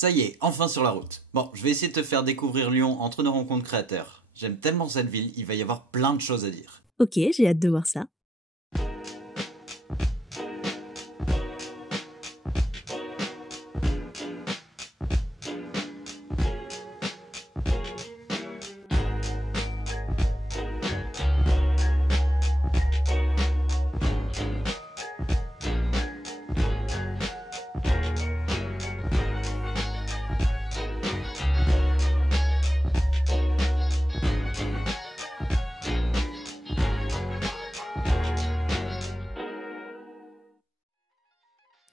Ça y est, enfin sur la route. Bon, je vais essayer de te faire découvrir Lyon entre nos rencontres créateurs. J'aime tellement cette ville, il va y avoir plein de choses à dire. Ok, j'ai hâte de voir ça.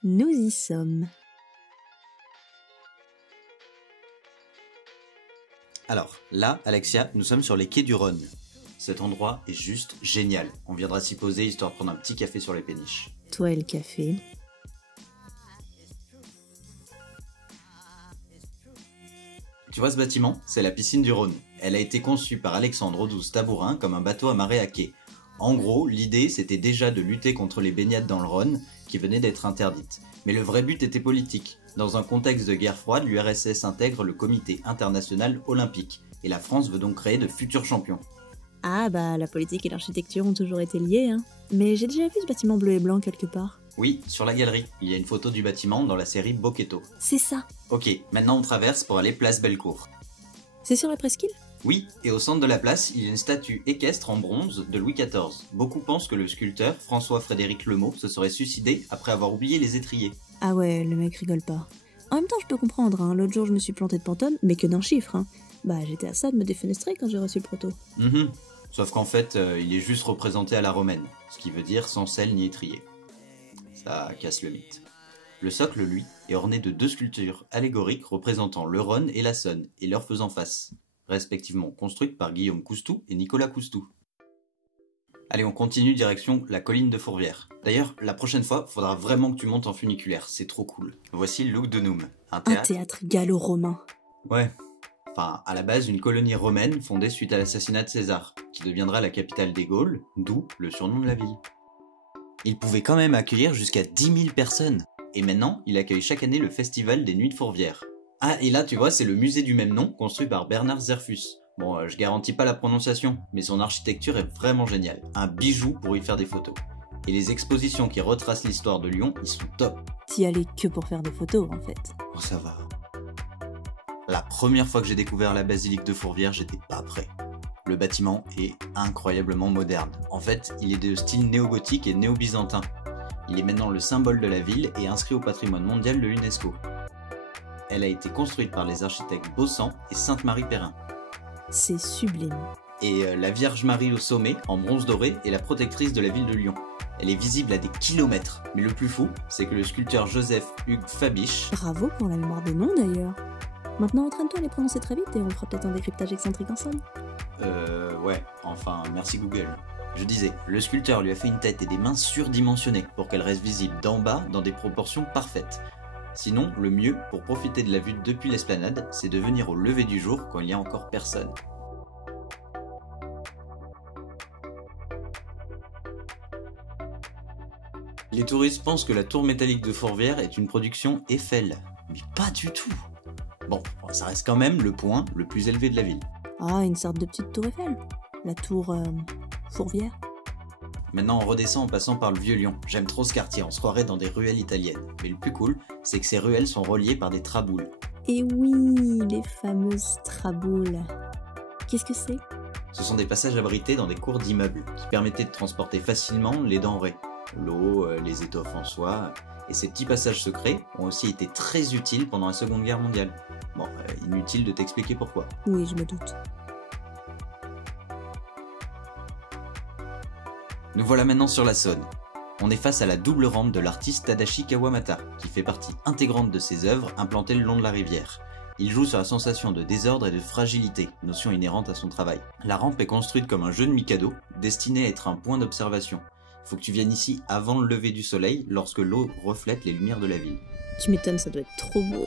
Nous y sommes. Alors, là, Alexia, nous sommes sur les quais du Rhône. Cet endroit est juste génial. On viendra s'y poser histoire de prendre un petit café sur les péniches. Toi et le café. Tu vois ce bâtiment? C'est la piscine du Rhône. Elle a été conçue par Alexandre Audouze Tabourin comme un bateau amarré à quai. En gros, l'idée c'était déjà de lutter contre les baignades dans le Rhône, qui venaient d'être interdites. Mais le vrai but était politique. Dans un contexte de guerre froide, l'URSS intègre le Comité international olympique, et la France veut donc créer de futurs champions. Ah bah, la politique et l'architecture ont toujours été liées, hein. Mais j'ai déjà vu ce bâtiment bleu et blanc quelque part. Oui, sur la galerie, il y a une photo du bâtiment dans la série Bocchetto. C'est ça. Ok, maintenant on traverse pour aller place Bellecour. C'est sur la presqu'île? Oui, et au centre de la place, il y a une statue équestre en bronze de Louis XIV. Beaucoup pensent que le sculpteur, François-Frédéric Lemot, se serait suicidé après avoir oublié les étriers. Ah ouais, le mec rigole pas. En même temps, je peux comprendre, hein. L'autre jour je me suis planté de pantone, mais que d'un chiffre, hein. Bah, j'étais à ça de me défenestrer quand j'ai reçu le proto. Sauf qu'en fait, il est juste représenté à la romaine, ce qui veut dire sans selle ni étrier. Ça casse le mythe. Le socle, lui, est orné de deux sculptures allégoriques représentant le Rhône et la Saône, et leur faisant face, respectivement construites par Guillaume Coustou et Nicolas Coustou. Allez, on continue direction la colline de Fourvière. D'ailleurs, la prochaine fois, faudra vraiment que tu montes en funiculaire, c'est trop cool. Voici le look de Noum. Un théâtre gallo-romain. Ouais. Enfin, à la base, une colonie romaine fondée suite à l'assassinat de César, qui deviendra la capitale des Gaules, d'où le surnom de la ville. Il pouvait quand même accueillir jusqu'à 10 000 personnes. Et maintenant, il accueille chaque année le festival des Nuits de Fourvière. Ah, et là, tu vois, c'est le musée du même nom, construit par Bernard Zerfus. Bon, je garantis pas la prononciation, mais son architecture est vraiment géniale. Un bijou pour y faire des photos. Et les expositions qui retracent l'histoire de Lyon, ils sont top. T'y allais que pour faire des photos, en fait. Oh, ça va. La première fois que j'ai découvert la basilique de Fourvière, j'étais pas prêt. Le bâtiment est incroyablement moderne. En fait, il est de style néo-gothique et néo-byzantin. Il est maintenant le symbole de la ville et inscrit au patrimoine mondial de l'UNESCO. Elle a été construite par les architectes Bossan et Sainte-Marie-Perrin. C'est sublime. Et la Vierge Marie au sommet, en bronze doré, est la protectrice de la ville de Lyon. Elle est visible à des kilomètres. Mais le plus fou, c'est que le sculpteur Joseph Hugues Fabiche... Bravo pour la mémoire des noms d'ailleurs. Maintenant, entraîne-toi à les prononcer très vite et on fera peut-être un décryptage excentrique ensemble. Ouais, enfin, merci Google. Je disais, le sculpteur lui a fait une tête et des mains surdimensionnées pour qu'elle reste visible d'en bas dans des proportions parfaites. Sinon, le mieux, pour profiter de la vue depuis l'esplanade, c'est de venir au lever du jour quand il n'y a encore personne. Les touristes pensent que la tour métallique de Fourvière est une production Eiffel, mais pas du tout. Bon, ça reste quand même le point le plus élevé de la ville. Ah, une sorte de petite tour Eiffel. La tour Fourvière. Maintenant on redescend en passant par le vieux Lyon. J'aime trop ce quartier, on se croirait dans des ruelles italiennes. Mais le plus cool, c'est que ces ruelles sont reliées par des traboules. Et oui, les fameuses traboules. Qu'est-ce que c'est? Ce sont des passages abrités dans des cours d'immeubles, qui permettaient de transporter facilement les denrées. L'eau, les étoffes en soie... Et ces petits passages secrets ont aussi été très utiles pendant la Seconde Guerre mondiale. Bon, inutile de t'expliquer pourquoi. Oui, je me doute. Nous voilà maintenant sur la Saône. On est face à la double rampe de l'artiste Tadashi Kawamata, qui fait partie intégrante de ses œuvres implantées le long de la rivière. Il joue sur la sensation de désordre et de fragilité, notion inhérente à son travail. La rampe est construite comme un jeu de Mikado, destiné à être un point d'observation. Il faut que tu viennes ici avant le lever du soleil, lorsque l'eau reflète les lumières de la ville. Tu m'étonnes, ça doit être trop beau.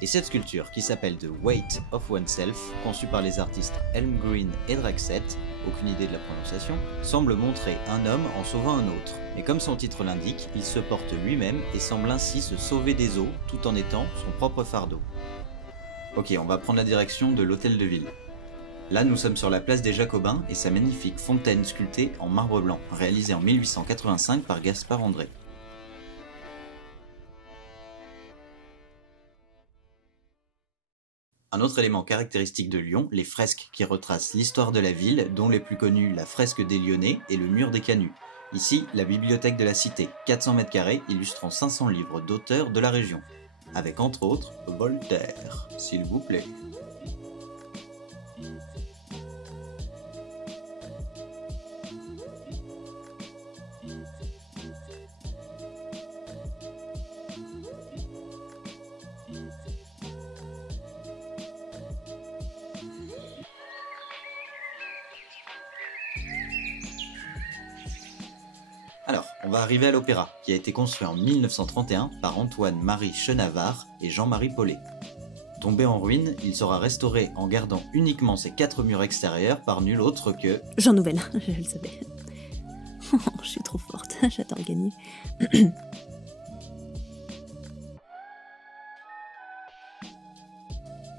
Et cette sculpture, qui s'appelle The Weight of Oneself, conçue par les artistes Elm Green et Draxet, aucune idée de la prononciation, semble montrer un homme en sauvant un autre. Mais comme son titre l'indique, il se porte lui-même et semble ainsi se sauver des eaux tout en étant son propre fardeau. Ok, on va prendre la direction de l'hôtel de ville. Là, nous sommes sur la place des Jacobins et sa magnifique fontaine sculptée en marbre blanc, réalisée en 1885 par Gaspard André. Un autre élément caractéristique de Lyon, les fresques qui retracent l'histoire de la ville, dont les plus connues la fresque des Lyonnais et le mur des Canuts. Ici, la bibliothèque de la cité, 400 m² illustrant 500 livres d'auteurs de la région. Avec entre autres Voltaire, s'il vous plaît. Alors, on va arriver à l'opéra, qui a été construit en 1931 par Antoine-Marie Chenavard et Jean-Marie Paulet. Tombé en ruine, il sera restauré en gardant uniquement ses 4 murs extérieurs par nul autre que... Jean Nouvel, je le savais. Je suis trop forte, j'adore gagner.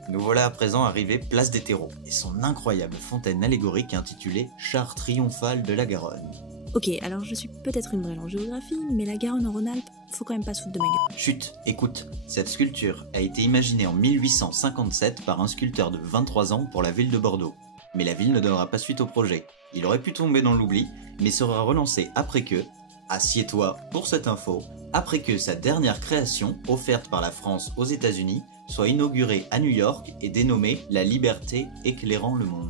Nous voilà à présent arrivés place des terreaux, et son incroyable fontaine allégorique intitulée Char triomphal de la Garonne. Ok, alors je suis peut-être une brêle en géographie, mais la Garonne en Rhône-Alpes, faut quand même pas se foutre de ma gueule. Chut, écoute, cette sculpture a été imaginée en 1857 par un sculpteur de 23 ans pour la ville de Bordeaux. Mais la ville ne donnera pas suite au projet. Il aurait pu tomber dans l'oubli, mais sera relancé après que, assieds-toi pour cette info, après que sa dernière création, offerte par la France aux États-Unis, soit inaugurée à New York et dénommée La Liberté éclairant le monde.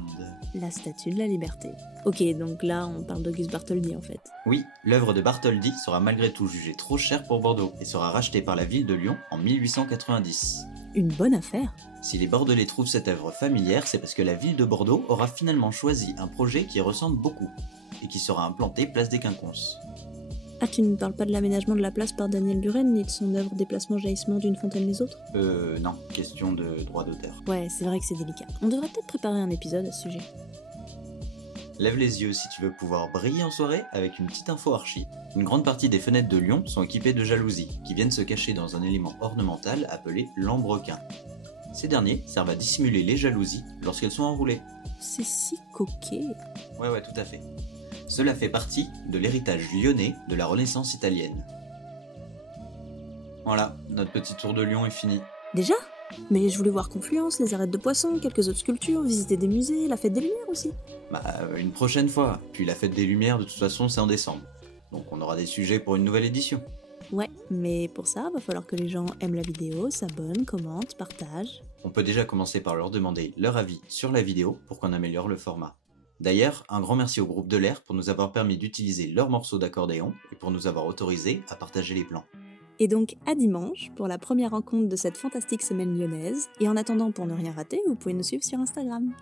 La statue de la liberté. Ok, donc là on parle d'Auguste Bartholdi en fait. Oui, l'œuvre de Bartholdi sera malgré tout jugée trop chère pour Bordeaux et sera rachetée par la ville de Lyon en 1890. Une bonne affaire. Si les Bordelais trouvent cette œuvre familière, c'est parce que la ville de Bordeaux aura finalement choisi un projet qui ressemble beaucoup et qui sera implanté place des Quinconces. Ah, tu ne parles pas de l'aménagement de la place par Daniel Buren, ni de son œuvre Déplacement-jaillissement d'une fontaine les autres? Non, question de droit d'auteur. Ouais, c'est vrai que c'est délicat. On devrait peut-être préparer un épisode à ce sujet. Lève les yeux si tu veux pouvoir briller en soirée avec une petite info archi. Une grande partie des fenêtres de Lyon sont équipées de jalousies, qui viennent se cacher dans un élément ornemental appelé lambrequin. Ces derniers servent à dissimuler les jalousies lorsqu'elles sont enroulées. C'est si coquet. Ouais, tout à fait. Cela fait partie de l'héritage lyonnais de la Renaissance italienne. Voilà, notre petit tour de Lyon est fini. Déjà? Mais je voulais voir Confluence, les arêtes de poissons, quelques autres sculptures, visiter des musées, la fête des Lumières aussi. Une prochaine fois. Puis la fête des Lumières, de toute façon, c'est en décembre. Donc on aura des sujets pour une nouvelle édition. Ouais, mais pour ça, va falloir que les gens aiment la vidéo, s'abonnent, commentent, partagent. On peut déjà commencer par leur demander leur avis sur la vidéo pour qu'on améliore le format. D'ailleurs, un grand merci au groupe de l'air pour nous avoir permis d'utiliser leurs morceaux d'accordéon et pour nous avoir autorisé à partager les plans. Et donc à dimanche pour la première rencontre de cette fantastique semaine lyonnaise. Et en attendant, pour ne rien rater, vous pouvez nous suivre sur Instagram.